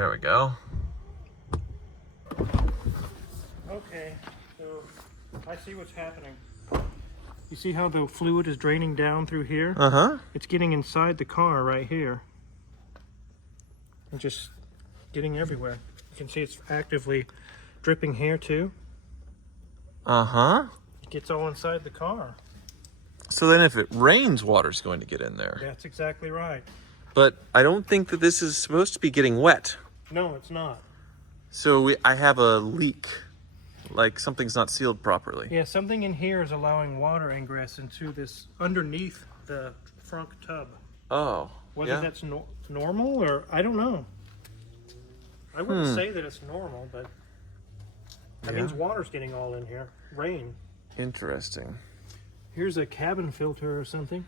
There we go. Okay, so I see what's happening. You see how the fluid is draining down through here? Uh-huh. It's getting inside the car right here. And just getting everywhere. You can see it's actively dripping here too. Uh-huh. It gets all inside the car. So then if it rains, water's going to get in there. That's exactly right. But I don't think that this is supposed to be getting wet. No, it's not. So I have a leak. Like something's not sealed properly. Yeah, something in here is allowing water ingress into this underneath the frunk tub. Oh. Whether yeah. that's normal or I don't know. I wouldn't say that it's normal, but that means water's getting all in here. Rain. Interesting. Here's a cabin filter or something.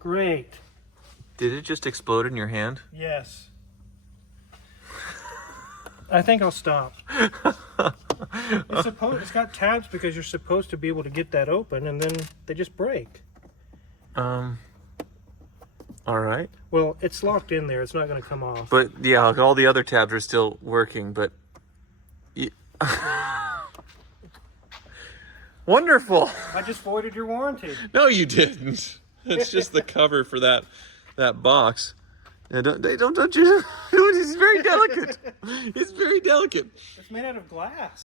Great. Did it just explode in your hand? Yes. I think I'll stop. It's got tabs because you're supposed to be able to get that open, and then they just break. All right. Well, it's locked in there. It's not going to come off. But yeah, all the other tabs are still working, but... Wonderful. I just voided your warranty. No, you didn't. It's just the cover for that box. Yeah, don't you? It's very delicate. It's very delicate. It's made out of glass.